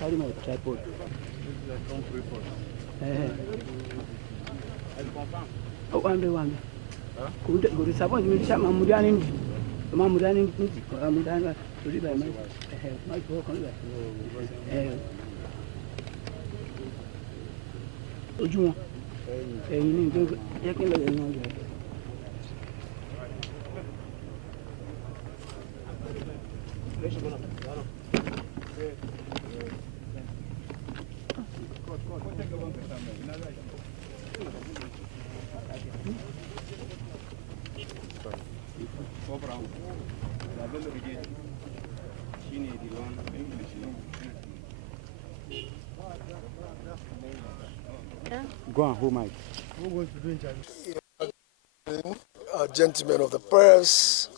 How do you tripod? Oh, one. Go to support you, Mamudani, Mamudani, Mamudana, to live by my work on that. Ojú ẹ̀yin ní ìjọba jẹ́ kí n lọ yẹ̀ ní ọjọ́. Go on, who might? Who wants to do interview? Gentlemen of the press,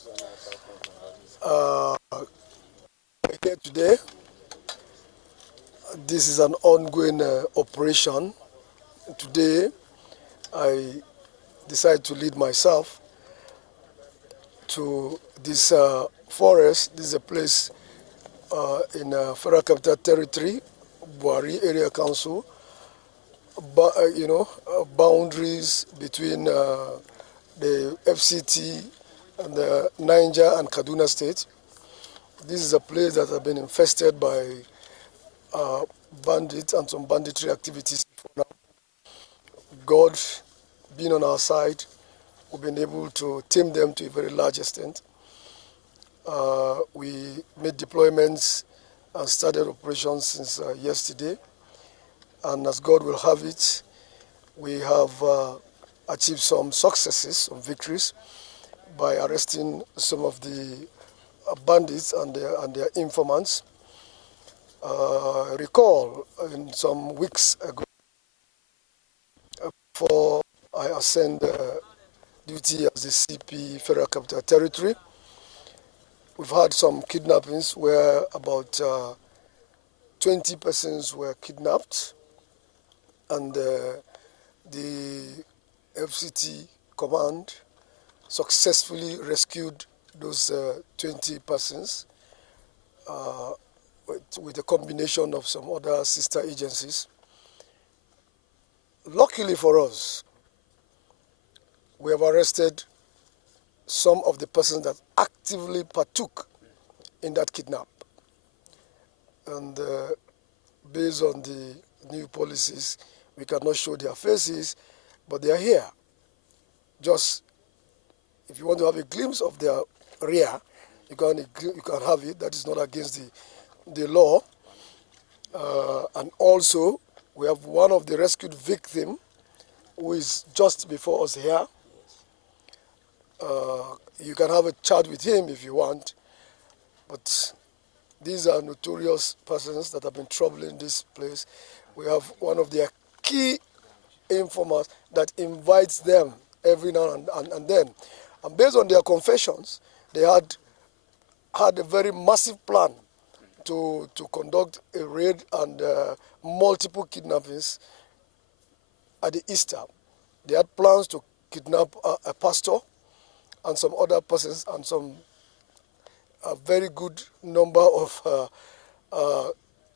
here today. This is an ongoing operation. Today, I decided to lead myself to this forest. This is a place in Federal Capital Territory, Bwari Area Council. But, boundaries between the FCT and the Niger and Kaduna State. This is a place that has been infested by bandits and some banditry activities for now. God being on our side, we've been able to tame them to a very large extent. We made deployments and started operations since yesterday. And as God will have it, we have achieved some successes, some victories, by arresting some of the bandits and their informants. Recall in some weeks ago, before I ascend duty as the CP Federal Capital Territory, we've had some kidnappings where about 20 persons were kidnapped, and the FCT command successfully rescued those 20 persons with a combination of some other sister agencies. Luckily for us, we have arrested some of the persons that actively partook in that kidnap. And based on the new policies, we cannot show their faces, but they are here. Just, if you want to have a glimpse of their rear, you can have it. That is not against the law. And also, we have one of the rescued victim who is just before us here. You can have a chat with him if you want, but these are notorious persons that have been troubling this place. We have one of their key informers that invites them every now and then. And based on their confessions, they had a very massive plan to conduct a raid and multiple kidnappings at the Easter. They had plans to kidnap a pastor and some other persons and a very good number of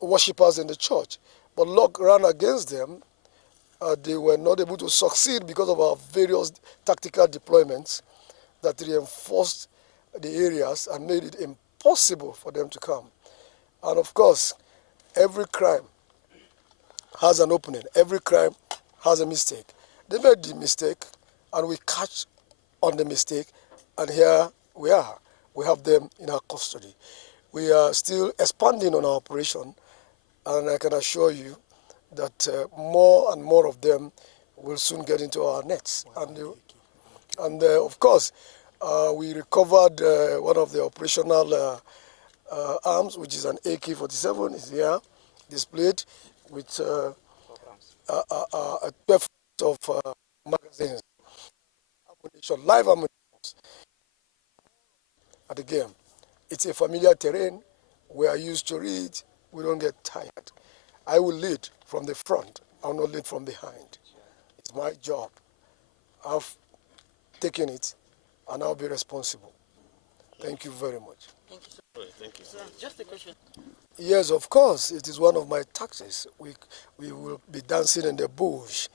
worshippers in the church. But luck ran against them. They were not able to succeed because of our various tactical deployments that reinforced the areas and made it impossible for them to come. And of course, every crime has an opening. Every crime has a mistake. They made the mistake, and we catch on the mistake, And here we are. We have them in our custody. We are still expanding on our operation, and I can assure you that more and more of them will soon get into our nets. And of course, we recovered one of the operational arms, which is an AK-47, is here displayed with 12 of magazines, ammunition, live ammunition at the game. It's a familiar terrain. We are used to it. We don't get tired. I will lead from the front. I will not lead from behind. It's my job. I've taken it, and I'll be responsible. Thank you very much. Thank you, sir. Thank you, sir. Just a question. Yes, of course. It is one of my taxes. We will be dancing in the bush.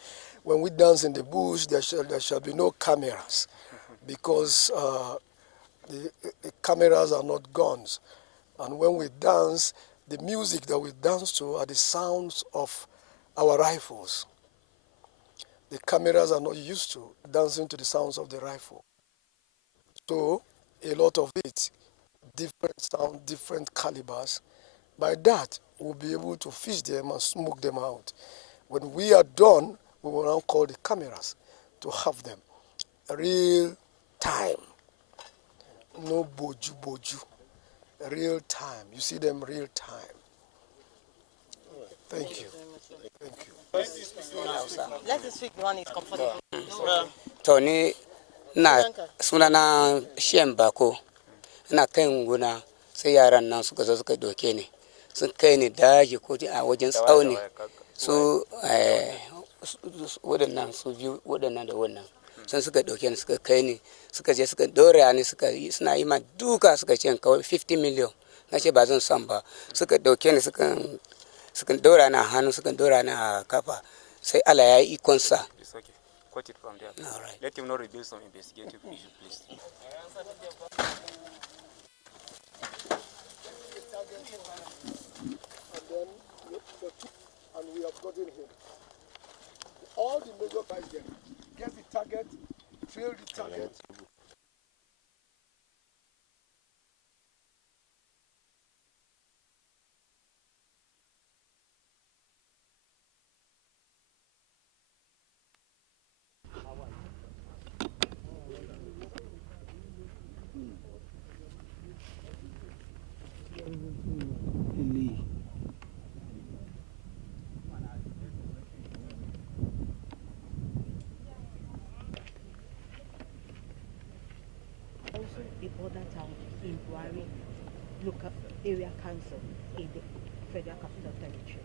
When we dance in the bush, there shall be no cameras, because the cameras are not guns. And when we dance, the music that we dance to are the sounds of our rifles. The cameras are not used to dancing to the sounds of the rifle. So a lot of it, different sound, different calibers. By that, we'll be able to fish them and smoke them out. When we are done, we will now call the cameras to have them real time. No boju, real time. You see them real time. Thank you. Thank you. Let us speak one is comfortable. Tony na sunana Bako ina kai nguna sai yaran nan suka zo suka doke ni sun kai ni daji ko a wajen tsauni su waɗannan su biyu waɗannan da wannan sun suka doke ni suka kai ni suka je suka dora ni suna yi ma duka suka ce kawai 50 million na ce ba zan san ba suka doke ni suka dora na hannu suka dora na kafa sai Allah ya yi ikonsa. Quote it from there. All right. Let him not reveal some investigative issue, please. And we have gotten him. All the major guys there, get the target, trail the target. Also a border town in Bwari local area council in the Federal Capital Territory.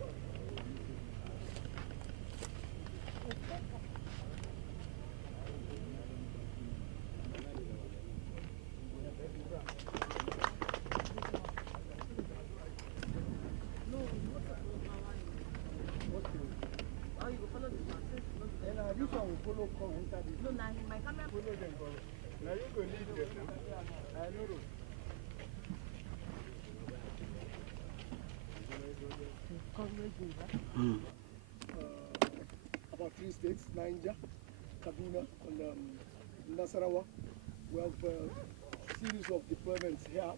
About 3 states, Niger, Kaduna, and Nasarawa. We have a series of deployments here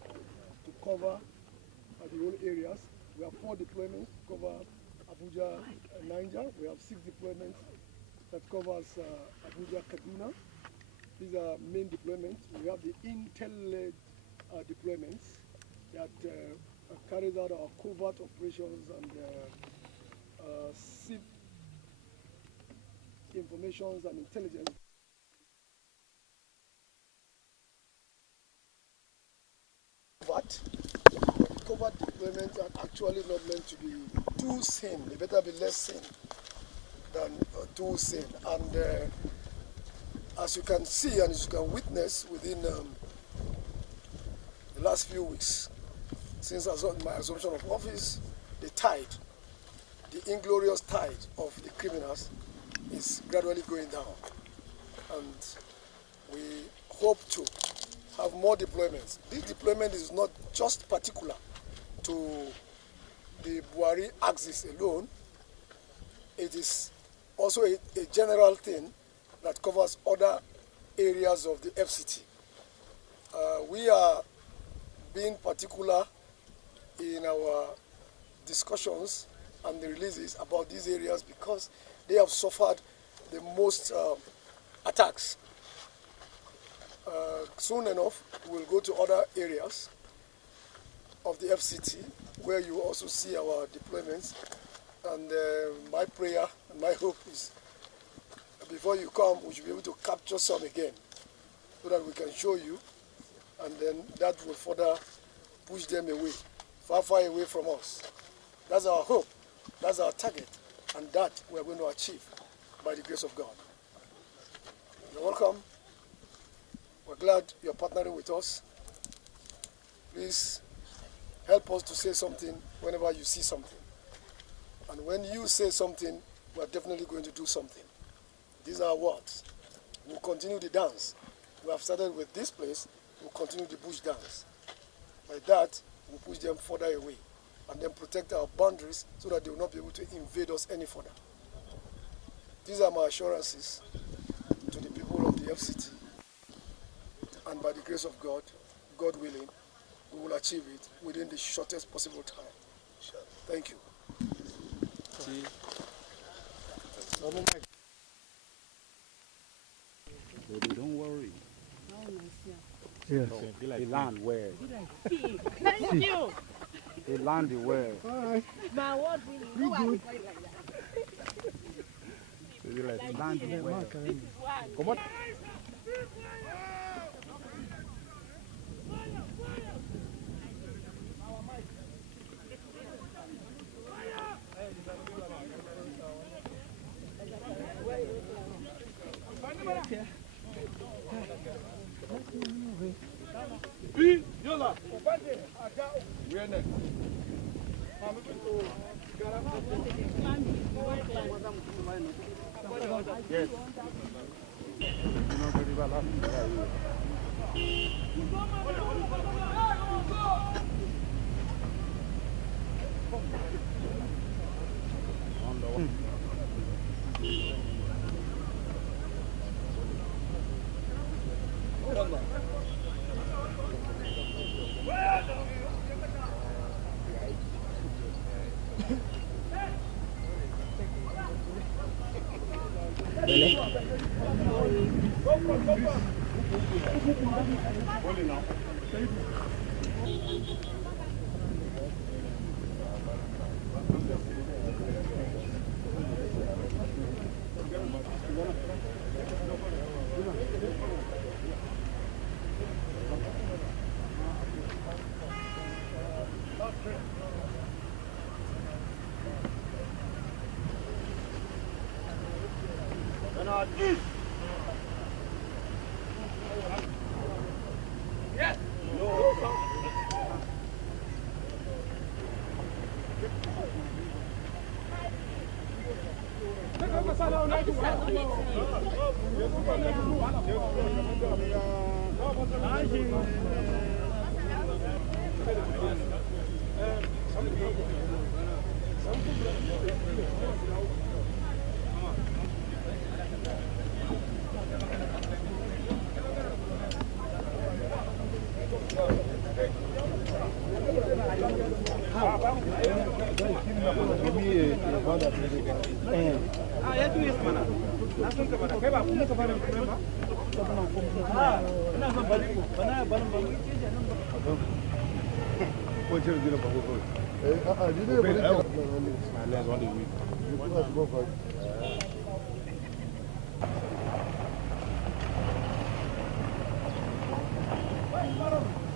to cover the whole areas. We have 4 deployments to cover Abuja, Niger. We have 6 deployments that covers Abuja, Kaduna. These are main deployments. We have the intel-led deployments that carries out our covert operations and SIP informations and intelligence. Covert deployments are actually not meant to be too seen. They better be less seen than too seen. And as you can see and as you can witness within the last few weeks, since my assumption of office, the inglorious tide of the criminals is gradually going down. And we hope to have more deployments. This deployment is not just particular to the Bwari axis alone. It is also a general thing that covers other areas of the FCT. We are being particular in our discussions and the releases about these areas because they have suffered the most attacks. Soon enough, we'll go to other areas of the FCT where you also see our deployments. And my prayer and my hope is before you come, we should be able to capture some again so that we can show you, and then that will further push them away, far, far away from us. That's our hope, that's our target, and that we're going to achieve by the grace of God. You're welcome. We're glad you're partnering with us. Please help us to say something whenever you see something. And when you say something, we're definitely going to do something. These are our words. We'll continue the dance. We have started with this place, we'll continue the bush dance. By that, we'll push them further away and then protect our boundaries so that they will not be able to invade us any further. These are my assurances to the people of the FCT. And by the grace of God, God willing, we will achieve it within the shortest possible time. Thank you. Baby, don't worry. Yes. He land well. Thank you. He landed well. My word, we good. He landed well. This is why. Come on. Yes.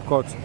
Court.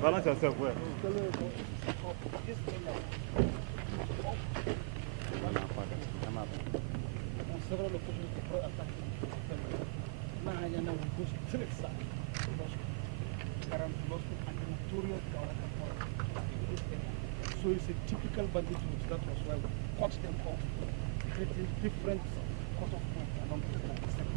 Balance yourself well. Several locations to pro attack. So it's a typical bandit route. That was why we caught them off, creating different cut-off points along the